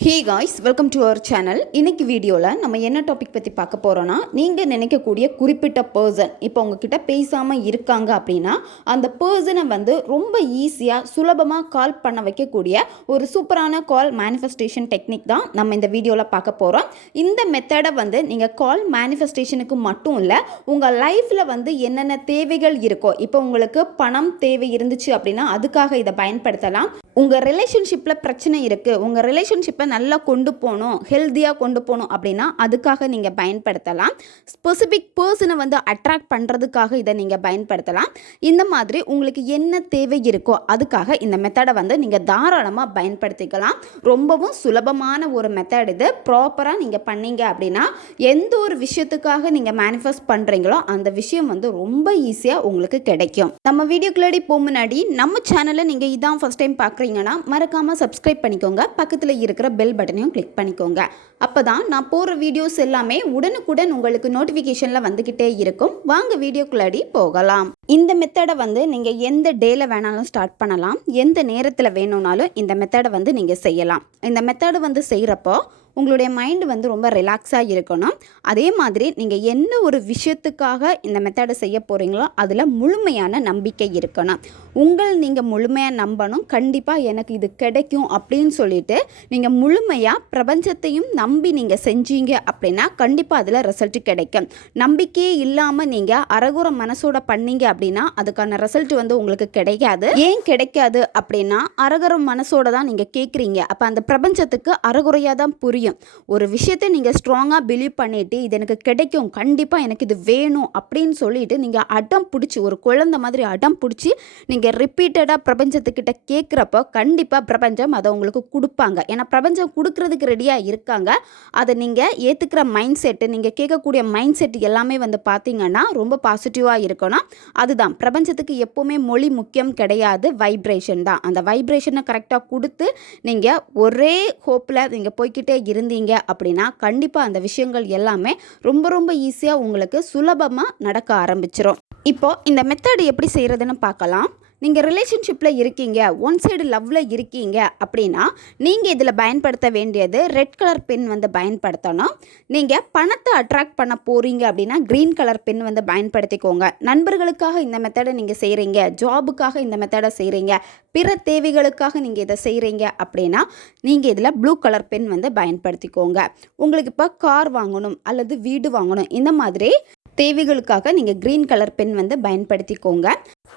Hey guys welcome to our channel இன்றைக்கி வீடியோவில் நம்ம என்ன டாபிக் பற்றி பார்க்க போகிறோன்னா நீங்கள் நினைக்கக்கூடிய குறிப்பிட்ட பர்சன் இப்போ உங்ககிட்ட பேசாமல் இருக்காங்க அப்படின்னா அந்த பர்சனை வந்து ரொம்ப ஈஸியாக சுலபமாக கால் பண்ண வைக்கக்கூடிய ஒரு சூப்பரான கால் மேனிஃபெஸ்டேஷன் டெக்னிக் தான் நம்ம இந்த வீடியோவில் பார்க்க போகிறோம் இந்த மெத்தடை வந்து நீங்கள் கால் மேனிஃபெஸ்டேஷனுக்கு மட்டும் இல்லை உங்கள் லைஃப்பில் வந்து என்னென்ன தேவைகள் இருக்கோ இப்போ உங்களுக்கு பணம் தேவை இருந்துச்சு அப்படின்னா அதுக்காக இதை பயன்படுத்தலாம். உங்கள் ரிலேஷன்ஷிப்பில் பிரச்சனை இருக்குது உங்கள் ரிலேஷன்ஷிப்பை நல்லா கொண்டு போகணும் ஹெல்த்தியாக கொண்டு போகணும் அப்படின்னா அதுக்காக நீங்கள் பயன்படுத்தலாம். ஸ்பெசிஃபிக் பர்சனை வந்து அட்ராக்ட் பண்ணுறதுக்காக இதை நீங்கள் பயன்படுத்தலாம். இந்த மாதிரி உங்களுக்கு என்ன தேவை இருக்கோ அதுக்காக இந்த மெத்தடை வந்து நீங்கள் தாராளமாக பயன்படுத்திக்கலாம். ரொம்பவும் சுலபமான ஒரு மெத்தட் இது. ப்ராப்பராக நீங்கள் பண்ணீங்க அப்படின்னா எந்த ஒரு விஷயத்துக்காக நீங்கள் மேனிஃபெஸ்ட் பண்ணுறீங்களோ அந்த விஷயம் வந்து ரொம்ப ஈஸியாக உங்களுக்கு கிடைக்கும். நம்ம வீடியோக்குள்ளாடி போக முன்னாடி நம்ம சேனலை நீங்கள் இதான் ஃபஸ்ட் டைம் பார்க்குறீங்கன்னா மறக்காமல் சப்ஸ்கிரைப் பண்ணிக்கோங்க. பக்கத்தில் இருக்கிற பெல் பட்டனையும் கிளிக் பண்ணிக்கோங்க. அப்போ தான் நான் போகிற வீடியோஸ் எல்லாமே உடனுக்குடன் உங்களுக்கு நோட்டிஃபிகேஷனில் வந்துக்கிட்டே இருக்கும். வாங்க வீடியோக்குள்ளாடி போகலாம். இந்த மெத்தடை வந்து நீங்கள் எந்த டேல வேணாலும் ஸ்டார்ட் பண்ணலாம். எந்த நேரத்தில் வேணும்னாலும் இந்த மெத்தடை வந்து நீங்கள் செய்யலாம். இந்த மெத்தடை வந்து செய்கிறப்போ உங்களுடைய மைண்டு வந்து ரொம்ப ரிலாக்ஸாக இருக்கணும். அதே மாதிரி நீங்கள் என்ன ஒரு விஷயத்துக்காக இந்த மெத்தடை செய்ய போகிறீங்களோ அதில் முழுமையான நம்பிக்கை இருக்கணும். உங்கள் நீங்கள் முழுமையாக நம்பணும். கண்டிப்பாக எனக்கு இது கிடைக்கும் அப்படின்னு சொல்லிட்டு நீங்கள் முழுமையாக பிரபஞ்சத்தையும் நம்பி நீங்கள் செஞ்சீங்க அப்படின்னா கண்டிப்பாக அதில் ரிசல்ட் கிடைக்கும். நம்பிக்கையே இல்லாமல் நீங்கள் அறகுற மனசோட பண்ணீங்க அப்படின்னா அதுக்கான ரிசல்ட் வந்து உங்களுக்கு கிடைக்காது. ஏன் கிடைக்காது அப்படின்னா அரகுற மனசோட தான் நீங்கள் கேட்குறீங்க அப்போ அந்த பிரபஞ்சத்துக்கு அறகுறையாக தான் புரியும். ஒரு விஷயத்தை நீங்கள் ஸ்ட்ராங்காக பிலீவ் பண்ணிவிட்டு இது எனக்கு கிடைக்கும் கண்டிப்பாக எனக்கு இது வேணும் அப்படின்னு சொல்லிட்டு நீங்கள் அடம் பிடிச்சி ஒரு குழந்தை மாதிரி அடம் பிடிச்சி நீங்கள் ரிப்பீட்டடாக பிரபஞ்சத்துக்கிட்ட கேட்குறப்போ கண்டிப்பாக பிரபஞ்சம் அதை உங்களுக்கு கொடுப்பாங்க. ஏன்னா பிரபஞ்சம் கொடுக்கறதுக்கு ரெடியாக இருக்காங்க. அதை நீங்கள் ஏற்றுக்கிற மைண்ட் செட்டு நீங்கள் கேட்கக்கூடிய மைண்ட் செட் எல்லாமே வந்து பார்த்தீங்கன்னா ரொம்ப பாசிட்டிவாக இருக்கணும். அதுதான் பிரபஞ்சத்துக்கு எப்போவுமே மொழி முக்கியம் கிடையாது வைப்ரேஷன் தான். அந்த வைப்ரேஷனை கரெக்டாக கொடுத்து நீங்கள் ஒரே ஹோப்பில் நீங்கள் போய்கிட்டே இருந்தீங்க அப்படின்னா கண்டிப்பாக அந்த விஷயங்கள் எல்லாமே ரொம்ப ரொம்ப ஈஸியாக உங்களுக்கு சுலபமாக நடக்க ஆரம்பிச்சிரும். இப்போ இந்த மெத்தடு எப்படி செய்கிறதுன்னு பார்க்கலாம். நீங்கள் ரிலேஷன்ஷிப்பில் இருக்கீங்க ஒன் சைடு லவ்வில் இருக்கீங்க அப்படின்னா நீங்கள் இதில் பயன்படுத்த வேண்டியது ரெட் கலர் பென் வந்து பயன்படுத்தணும். நீங்கள் பணத்தை அட்ராக்ட் பண்ண போகிறீங்க அப்படின்னா க்ரீன் கலர் பென் வந்து பயன்படுத்திக்கோங்க. நண்பர்களுக்காக இந்த மெத்தடை நீங்கள் செய்கிறீங்க ஜாபுக்காக இந்த மெத்தடை செய்கிறீங்க பிற தேவைகளுக்காக நீங்கள் இதை செய்கிறீங்க அப்படின்னா நீங்கள் இதில் ப்ளூ கலர் பென் வந்து பயன்படுத்திக்கோங்க. உங்களுக்கு இப்போ கார் வாங்கணும் அல்லது வீடு வாங்கணும் இந்த மாதிரி தேவைகளுக்காக நீங்கள் க்ரீன் கலர் பென் வந்து பயன்படுத்திக்கோங்க.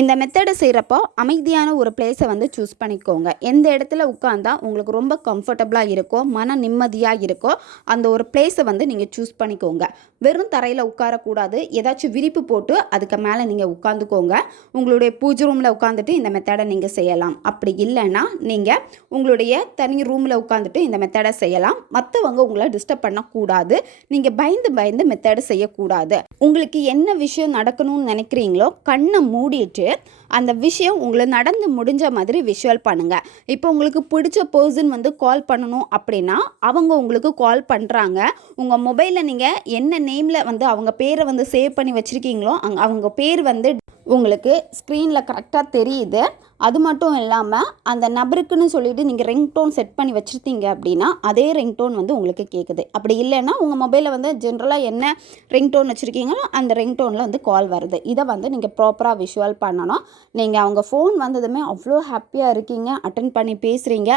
இந்த மெத்தடை செய்கிறப்போ அமைதியான ஒரு பிளேஸை வந்து சூஸ் பண்ணிக்கோங்க. எந்த இடத்துல உட்காந்தா உங்களுக்கு ரொம்ப கம்ஃபர்டபுளாக இருக்கோ மன நிம்மதியாக இருக்கோ அந்த ஒரு பிளேஸை வந்து நீங்கள் சூஸ் பண்ணிக்கோங்க. வெறும் தரையில் உட்காரக்கூடாது. ஏதாச்சும் விரிப்பு போட்டு அதுக்கு மேலே நீங்கள் உட்காந்துக்கோங்க உங்களுடைய பூஜை ரூமில் உட்காந்துட்டு இந்த மெத்தடை நீங்கள் செய்யலாம். அப்படி இல்லைன்னா நீங்கள் உங்களுடைய தனி ரூமில் உட்காந்துட்டு இந்த மெத்தடை செய்யலாம். மற்றவங்க உங்களை டிஸ்டர்ப் பண்ணக்கூடாது. நீங்கள் பயந்து பயந்து மெத்தடை செய்யக்கூடாது. உங்களுக்கு என்ன விஷயம் நடக்கணும்னு நினைக்கிறீங்களோ கண்ணை மூடிட்டு அந்த விஷயம் உங்களை நடந்து முடிஞ்ச மாதிரி விஷுவல் பண்ணுங்கள் இப்போ உங்களுக்கு பிடிச்ச பர்சன் வந்து கால் பண்ணணும் அப்படின்னா அவங்க உங்களுக்கு கால் பண்ணுறாங்க உங்கள் மொபைலில் நீங்கள் என்ன நேமில் வந்து அவங்க பேரை வந்து சேவ் பண்ணி வச்சுருக்கீங்களோ அங்கே அவங்க பேர் வந்து உங்களுக்கு ஸ்க்ரீனில் கரெக்டாக தெரியுது. அது மட்டும் இல்லாமல் அந்த நபருக்குன்னு சொல்லிட்டு நீங்கள் ரிங்டோன் செட் பண்ணி வச்சுருந்தீங்க அப்படின்னா அதே ரிங்டோன் வந்து உங்களுக்கு கேட்குது அப்படி இல்லைன்னா உங்கள் மொபைலில் வந்து ஜென்ரலாக என்ன ரிங்டோன் வச்சுருக்கீங்களோ அந்த ரிங்டோனில் வந்து கால் வருது. இதை வந்து நீங்கள் ப்ராப்பராக விஷுவல் பண்ணணும். நீங்கள் அவங்க ஃபோன் வந்ததுமே அவ்வளோ ஹாப்பியாக இருக்கீங்க அட்டன் பண்ணி பேசுகிறீங்க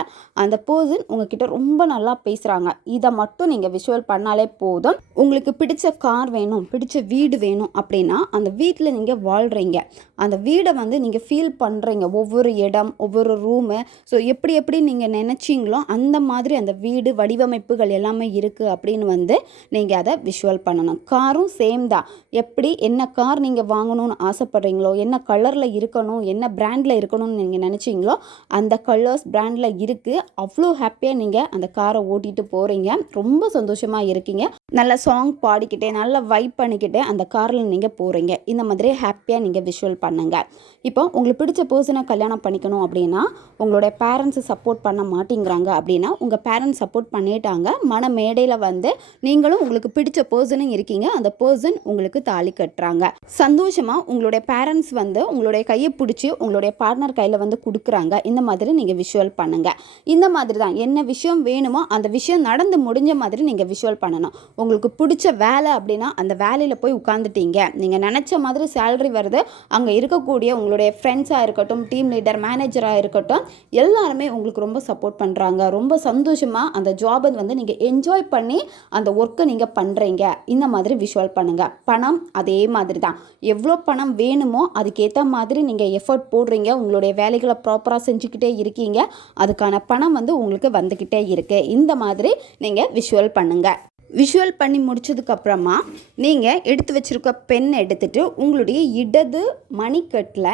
அந்த பர்சன் உங்ககிட்ட ரொம்ப நல்லா பேசுகிறாங்க இதை மட்டும் நீங்கள் விஷுவல் பண்ணாலே போதும். உங்களுக்கு பிடிச்ச கார் வேணும் பிடிச்ச வீடு வேணும் அப்படின்னா அந்த வீட்டில் நீங்கள் வாழ்கிறீங்க அந்த வீடை வந்து நீங்கள் ஃபீல் பண்ணுறீங்க ஒவ்வொரு ஒவ்வொரு இடம் ஒவ்வொரு ரூமு ஸோ எப்படி எப்படி நீங்கள் நினச்சிங்களோ அந்த மாதிரி அந்த வீடு வடிவமைப்புகள் எல்லாமே இருக்குது அப்படின்னு வந்து நீங்கள் அதை விஷுவல் பண்ணணும். காரும் சேம் தான். எப்படி என்ன கார் நீங்கள் வாங்கணும்னு ஆசைப்பட்றீங்களோ என்ன கலரில் இருக்கணும் என்ன பிராண்டில் இருக்கணும்னு நீங்கள் நினச்சிங்களோ அந்த கலர்ஸ் பிராண்டில் இருக்குது அவ்வளோ ஹாப்பியாக நீங்கள் அந்த காரை ஓட்டிகிட்டு போகிறீங்க ரொம்ப சந்தோஷமாக இருக்கீங்க. நல்ல சாங் பாடிக்கிட்டே நல்ல வைப் பண்ணிக்கிட்டே அந்த காரில் நீங்கள் போகிறீங்க இந்த மாதிரி ஹாப்பியாக நீங்கள் விஷுவல் பண்ணுங்கள் இப்போ உங்களுக்கு பிடிச்ச பர்சனை கல்யாணம் பண்ணிக்கணும் அப்படின்னா உங்களுடைய பேரண்ட்ஸு சப்போர்ட் பண்ண மாட்டேங்கிறாங்க அப்படின்னா உங்கள் பேரண்ட்ஸ் சப்போர்ட் பண்ணிட்டாங்க. மன மேடையில் வந்து நீங்களும் உங்களுக்கு பிடிச்ச பர்சனும் இருக்கீங்க. அந்த பர்சன் உங்களுக்கு தாலி கட்டுறாங்க. சந்தோஷமாக உங்களுடைய பேரண்ட்ஸ் வந்து உங்களுடைய கையை பிடிச்சி உங்களுடைய பார்ட்னர் கையில் வந்து கொடுக்குறாங்க. இந்த மாதிரி நீங்கள் விஷுவல் பண்ணுங்கள் இந்த மாதிரி தான் என்ன விஷயம் வேணுமோ அந்த விஷயம் நடந்து முடிஞ்ச மாதிரி நீங்கள் விஷுவல் பண்ணணும். உங்களுக்கு பிடிச்ச வேலை அப்படின்னா அந்த வேலையில் போய் உட்காந்துட்டீங்க நீங்கள் நினச்ச மாதிரி சேலரி வருது. அங்கே இருக்கக்கூடிய உங்களுடைய ஃப்ரெண்ட்ஸாக இருக்கட்டும் டீம் லீடர் மேனேஜராக இருக்கட்டும் எல்லாருமே உங்களுக்கு ரொம்ப சப்போர்ட் பண்ணுறாங்க ரொம்ப சந்தோஷமாக அந்த ஜாபை வந்து நீங்கள் என்ஜாய் பண்ணி அந்த ஒர்க்கை நீங்கள் பண்ணுறீங்க இந்த மாதிரி விஷுவல் பண்ணுங்கள் பணம் அதே மாதிரி தான். எவ்வளோ பணம் வேணுமோ அதுக்கேற்ற மாதிரி நீங்கள் எஃபர்ட் போடுறீங்க. உங்களுடைய வேலைகளை ப்ராப்பராக செஞ்சுக்கிட்டே இருக்கீங்க. அதுக்கான பணம் வந்து உங்களுக்கு வந்துக்கிட்டே இருக்குது இந்த மாதிரி நீங்கள் விஷுவல் பண்ணுங்கள் விஷுவல் பண்ணி முடிச்சதுக்கப்புறமா நீங்கள் எடுத்து வச்சுருக்க பென் எடுத்துகிட்டு உங்களுடைய இடது மணிக்கட்டில்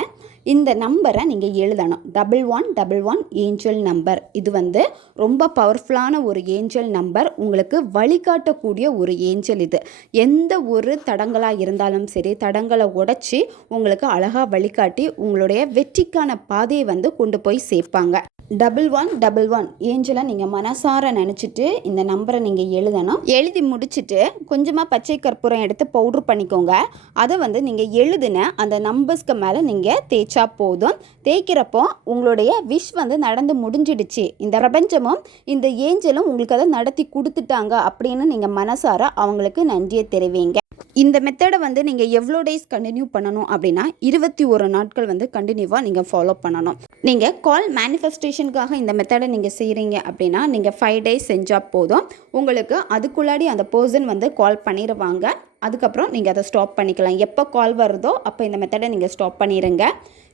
இந்த நம்பரை நீங்கள் எழுதணும். Double one double one angel number இது வந்து ரொம்ப பவர்ஃபுல்லான ஒரு ஏஞ்சல் நம்பர் உங்களுக்கு வழிகாட்டக்கூடிய ஒரு ஏஞ்சல் இது. எந்த ஒரு தடங்களாக இருந்தாலும் சரி தடங்களை உடச்சி உங்களுக்கு அழகாக வழிகாட்டி உங்களுடைய வெற்றிக்கான பாதையை வந்து கொண்டு போய் சேர்ப்பாங்க. Double one double one. ஏஞ்சலை நீங்கள் மனசார நினச்சிட்டு இந்த நம்பரை நீங்கள் எழுதணும். எழுதி முடிச்சுட்டு கொஞ்சமாக பச்சை கற்பூரம் எடுத்து பவுட்ரு பண்ணிக்கோங்க. அதை வந்து நீங்கள் எழுதின அந்த நம்பர்ஸ்க்கு மேலே நீங்கள் தேய்ச்சா போதும். தேய்க்கிறப்போ உங்களுடைய விஷ் வந்து நடந்து முடிஞ்சிடுச்சு. இந்த பிரபஞ்சமும் இந்த ஏஞ்சலும் உங்களுக்கு அதை நடத்தி கொடுத்துட்டாங்க அப்படின்னு நீங்கள் மனசார அவங்களுக்கு நன்றியை தெரிவிங்க. இந்த மெத்தடை வந்து நீங்கள் எவ்வளோ டேஸ் கண்டினியூ பண்ணணும் அப்படின்னா இருபத்தி ஒரு நாட்கள் வந்து கண்டினியூவாக நீங்கள் ஃபாலோ பண்ணணும். நீங்கள் கால் மேனிஃபெஸ்டேஷனுக்காக இந்த மெத்தடை நீங்கள் செய்கிறீங்க அப்படின்னா நீங்கள் ஃபைவ் டேஸ் செஞ்சால் போதும். உங்களுக்கு அதுக்குள்ளாடி அந்த பர்சன் வந்து கால் பண்ணிடுவாங்க அதுக்கப்புறம் நீங்கள் அதை ஸ்டாப் பண்ணிக்கலாம். எப்போ கால் வருதோ அப்போ இந்த மெத்தடை நீங்கள் ஸ்டாப் பண்ணிடுங்க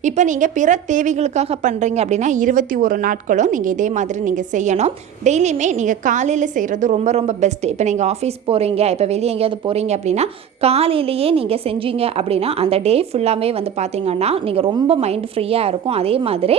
இப்போ நீங்கள் பிற தேவைகளுக்காக பண்ணுறீங்க அப்படின்னா இருபத்தி ஒரு நாட்களும் நீங்கள் இதே மாதிரி நீங்கள் செய்யணும். டெய்லியுமே நீங்கள் காலையில் செய்கிறது ரொம்ப ரொம்ப பெஸ்ட்டு இப்போ நீங்கள் ஆஃபீஸ் போகிறீங்க இப்போ வெளியே எங்கேயாவது போகிறீங்க அப்படின்னா காலையிலேயே நீங்கள் செஞ்சீங்க அப்படின்னா அந்த டே ஃபுல்லாகவே வந்து பார்த்தீங்கன்னா நீங்கள் ரொம்ப மைண்ட் ஃப்ரீயாக இருக்கும். அதே மாதிரி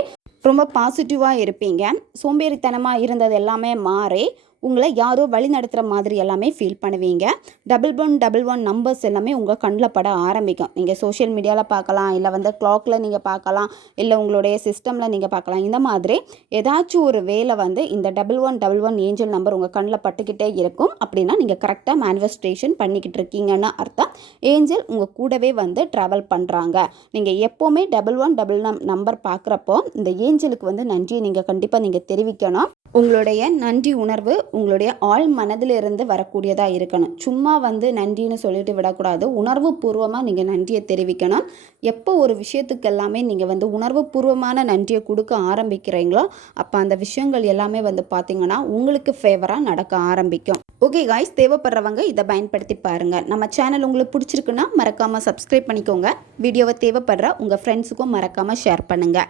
ரொம்ப பாசிட்டிவாக இருப்பீங்க. சோம்பேறித்தனமாக இருந்தது எல்லாமே மாறி உங்களை யாரோ வழி நடத்துகிற மாதிரி எல்லாமே ஃபீல் பண்ணுவீங்க. Double one double one numbers எல்லாமே உங்கள் கண்ணில் பட ஆரம்பிக்கும். நீங்கள் சோஷியல் மீடியாவில் பார்க்கலாம் இல்லை வந்து கிளாக்கில் நீங்கள் பார்க்கலாம் இல்லை உங்களுடைய சிஸ்டமில் நீங்கள் பார்க்கலாம். இந்த மாதிரி ஏதாச்சும் ஒரு வேலை வந்து இந்த double one double one angel number உங்கள் கண்ணில் பட்டுக்கிட்டே இருக்கும். அப்படின்னா நீங்கள் கரெக்டாக மேனிஃபெஸ்டேஷன் பண்ணிக்கிட்டு இருக்கீங்கன்னு அர்த்தம். ஏஞ்சல் உங்கள் கூடவே வந்து ட்ராவல் பண்ணுறாங்க நீங்கள் எப்போவுமே டபுள் ஒன் டபுள் நம் நம்பர் பார்க்குறப்போ இந்த ஏஞ்சலுக்கு வந்து நன்றியை நீங்கள் கண்டிப்பாக நீங்கள் தெரிவிக்கணும். உங்களுடைய நன்றி உணர்வு உங்களுடைய ஆழ் மனதிலிருந்து வரக்கூடியதாக இருக்கணும். சும்மா வந்து நன்றின்னு சொல்லிட்டு விடக்கூடாது. உணர்வு பூர்வமாக நீங்கள் நன்றியை தெரிவிக்கணும். எப்போ ஒரு விஷயத்துக்கு எல்லாமே நீங்கள் வந்து உணர்வு பூர்வமான நன்றியை கொடுக்க ஆரம்பிக்கிறீங்களோ அப்போ அந்த விஷயங்கள் எல்லாமே வந்து பார்த்தீங்கன்னா உங்களுக்கு ஃபேவராக நடக்க ஆரம்பிக்கும். ஓகே காய்ஸ் தேவைப்படுறவங்க இதை பயன்படுத்தி பாருங்கள் நம்ம சேனல் உங்களுக்கு பிடிச்சிருக்குன்னா மறக்காமல் சப்ஸ்கிரைப் பண்ணிக்கோங்க. வீடியோவை தேவைப்படுற உங்கள் ஃப்ரெண்ட்ஸுக்கும் மறக்காமல் ஷேர் பண்ணுங்கள்